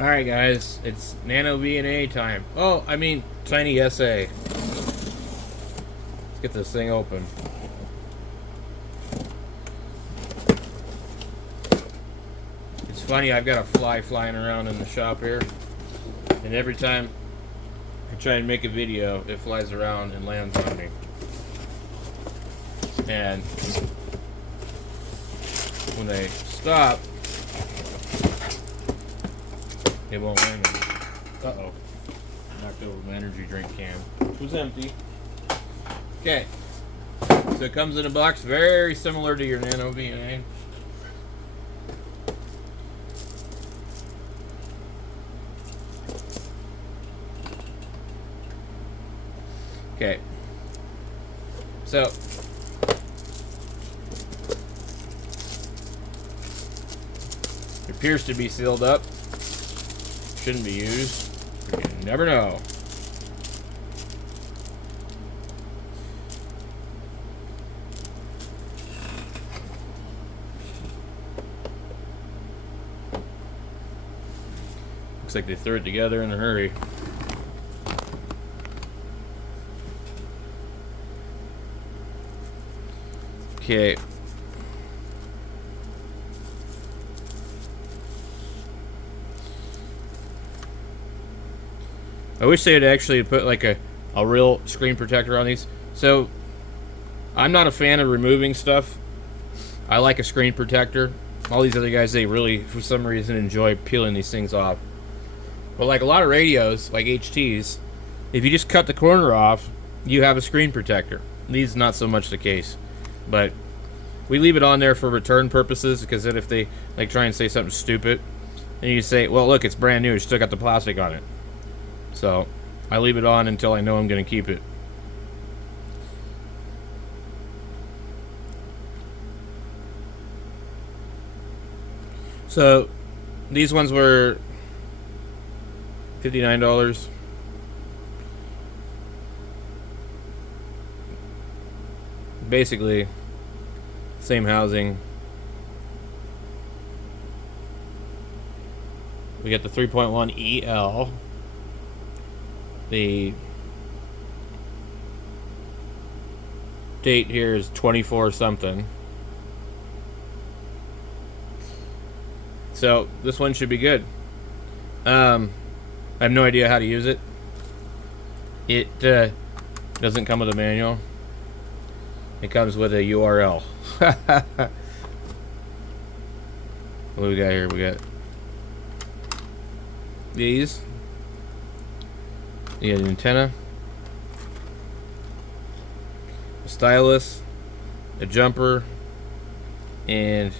Alright guys, it's Nano VNA time. Oh, I mean Tiny SA. Let's get this thing open. It's funny, I've got a fly flying around in the shop here, and every time I try and make a video, it flies around and lands on me. And when they stop, it won't land on me. Uh-oh. Knocked over my energy drink can, which was empty. Okay. So it comes in a box very similar to your Nano VNA. Okay. So it appears to be sealed up. Shouldn't be used. You never know. Looks like they threw it together in a hurry. Okay. I wish they had actually put like a real screen protector on these. So, I'm not a fan of removing stuff. I like a screen protector. All these other guys, they really, for some reason, enjoy peeling these things off. But like a lot of radios, like HTs, if you just cut the corner off, you have a screen protector. These, not so much the case. But we leave it on there for return purposes, because then if they like try and say something stupid, and you say, well, look, it's brand new, it's still got the plastic on it. So I leave it on until I know I'm going to keep it. So these ones were $59. Basically, same housing. We got the 3.1 EL. The date here is 24 something. So this one should be good. I have no idea how to use it. It doesn't come with a manual. It comes with a URL. What do we got here? We got these. You got an antenna, a stylus, a jumper, and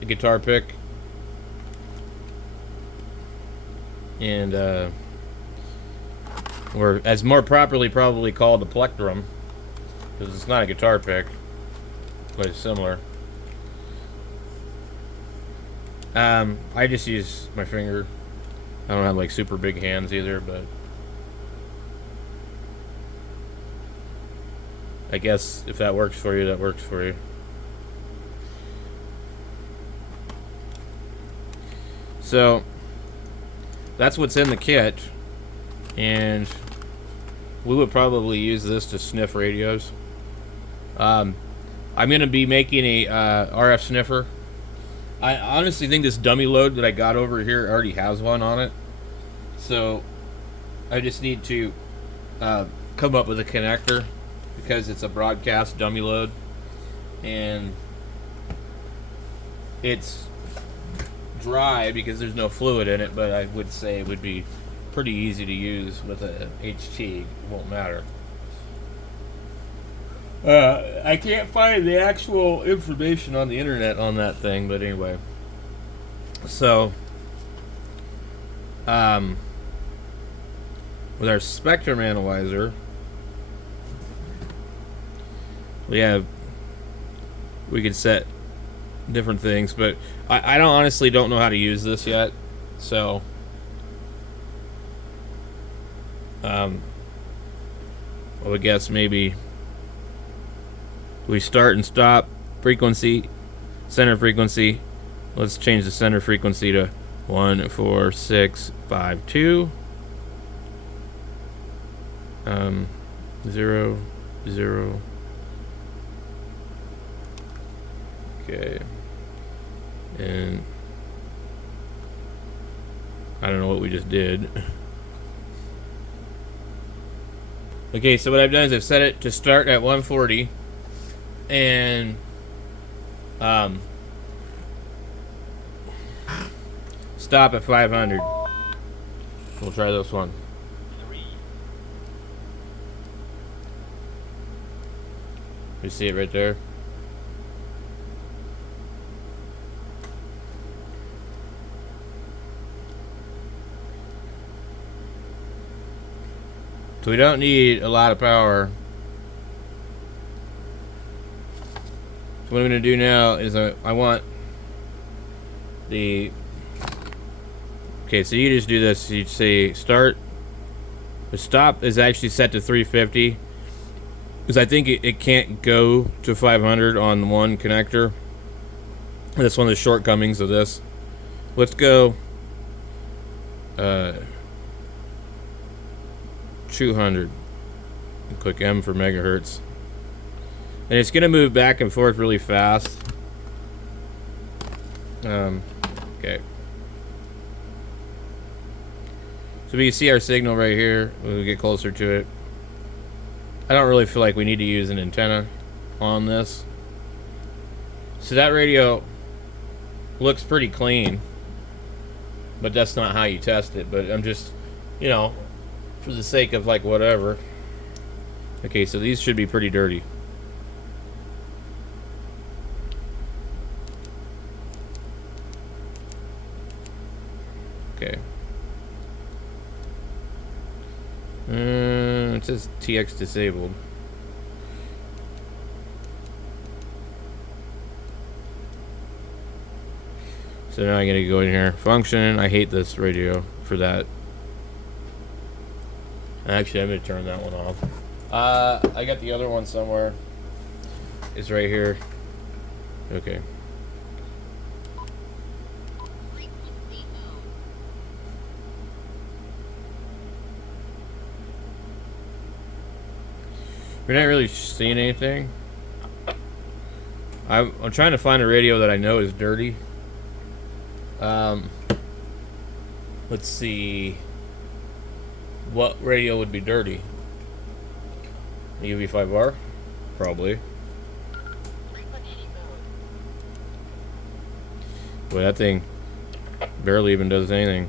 a guitar pick, and or as more properly probably called a plectrum, because it's not a guitar pick, but it's similar. I just use my finger. I don't have like super big hands either, but I guess if that works for you, that works for you. So that's what's in the kit, and we would probably use this to sniff radios. I'm going to be making a RF sniffer. I honestly think this dummy load that I got over here already has one on it. So I just need to come up with a connector, because it's a broadcast dummy load, and it's dry because there's no fluid in it, but I would say it would be pretty easy to use with a HT. It won't matter. I can't find the actual information on the internet on that thing, but anyway. So, with our spectrum analyzer, we could set different things, but I don't honestly don't know how to use this yet. So, I would guess maybe we start and stop frequency, center frequency, Let's change the center frequency to 14652. 0, 0. Okay. And I don't know what we just did. Okay, so what I've done is I've set it to start at 140 and stop at 500. We'll try this one. You see it right there? So we don't need a lot of power. So what I'm going to do now is I want the... Okay, so you just do this. You say start. The stop is actually set to 350. Because I think it can't go to 500 on one connector. That's one of the shortcomings of this. Let's go 200. Click M for megahertz. And it's going to move back and forth really fast. Okay. So we can see our signal right here when we get closer to it. I don't really feel like we need to use an antenna on this. So that radio looks pretty clean, but that's not how you test it. But I'm just, you know, for the sake of like whatever. Okay, so these should be pretty dirty. Okay. It says TX disabled. So now I gotta go in here. Function. I hate this radio for that. Actually, I'm gonna turn that one off. I got the other one somewhere. It's right here. Okay. We're not really seeing anything. I'm trying to find a radio that I know is dirty. Let's see. What radio would be dirty? The UV5R? Probably. Boy, that thing barely even does anything.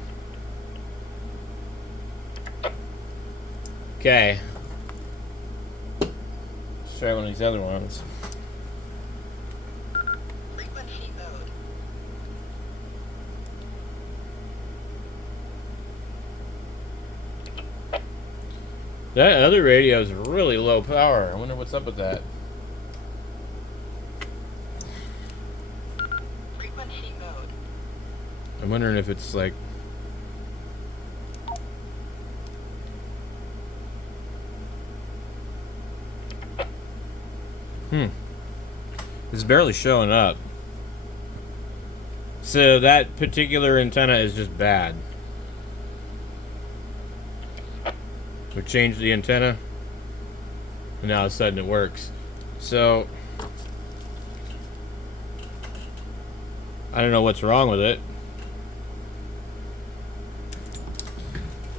Okay. Let's try one of these other ones. That other radio is really low power. I wonder what's up with that. I'm wondering if it's like... It's barely showing up. So that particular antenna is just bad. We changed the antenna, and now all of a sudden it works. So I don't know what's wrong with it.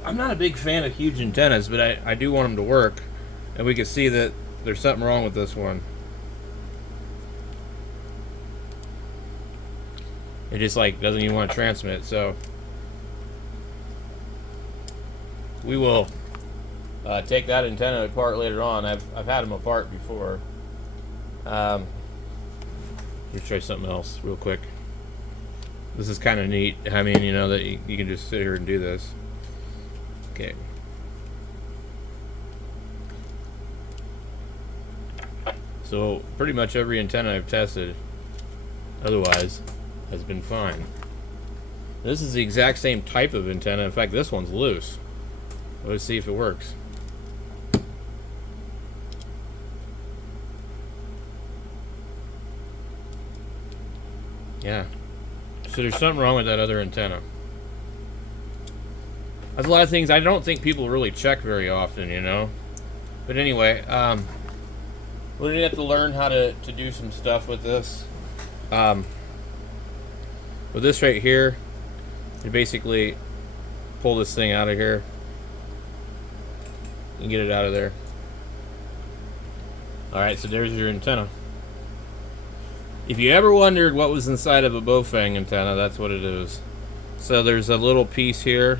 I'm not a big fan of huge antennas, but I do want them to work, and we can see that there's something wrong with this one. It just like doesn't even want to transmit. So we will take that antenna apart later on. I've had them apart before. Let's try something else real quick. This is kind of neat. I mean, you know, that you can just sit here and do this. Okay. So pretty much every antenna I've tested otherwise has been fine. This is the exact same type of antenna. In fact, this one's loose. Let's see if it works. Yeah, So there's something wrong with that other antenna. There's a lot of things I don't think people really check very often, you know. But anyway, we're gonna have to learn how to do some stuff with this. With this right here, you basically pull this thing out of here and get it out of there. Alright, so there's your antenna. If you ever wondered what was inside of a Fang antenna, that's what it is. So there's a little piece here.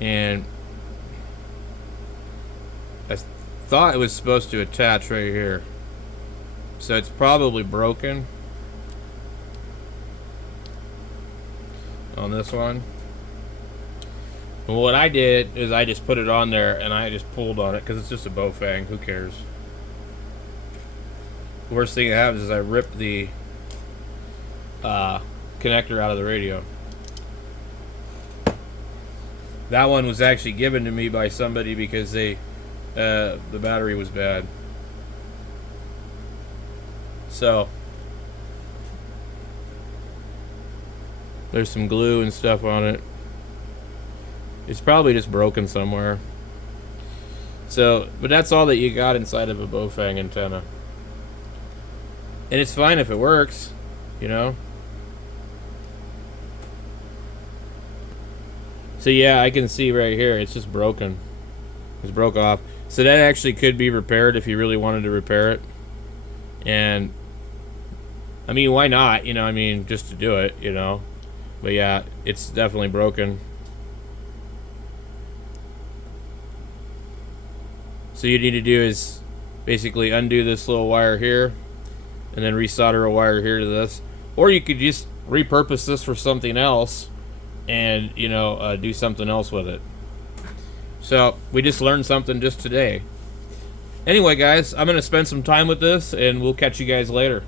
And I thought it was supposed to attach right here. So it's probably broken on this one. Well, what I did is I just put it on there and I just pulled on it because it's just a Fang. Who cares? The worst thing that happens is I ripped the connector out of the radio. That one was actually given to me by somebody because the battery was bad. So there's some glue and stuff on it. It's probably just broken somewhere. So, but that's all that you got inside of a Fang antenna. And it's fine if it works, you know. So yeah, I can see right here, it's just broken. It's broke off. So that actually could be repaired if you really wanted to repair it. And I mean, why not? You know, I mean, just to do it, you know. But yeah, it's definitely broken. So you need to do is basically undo this little wire here and then resolder a wire here to this. Or you could just repurpose this for something else and, you know, do something else with it. So we just learned something just today. Anyway, guys, I'm going to spend some time with this and we'll catch you guys later.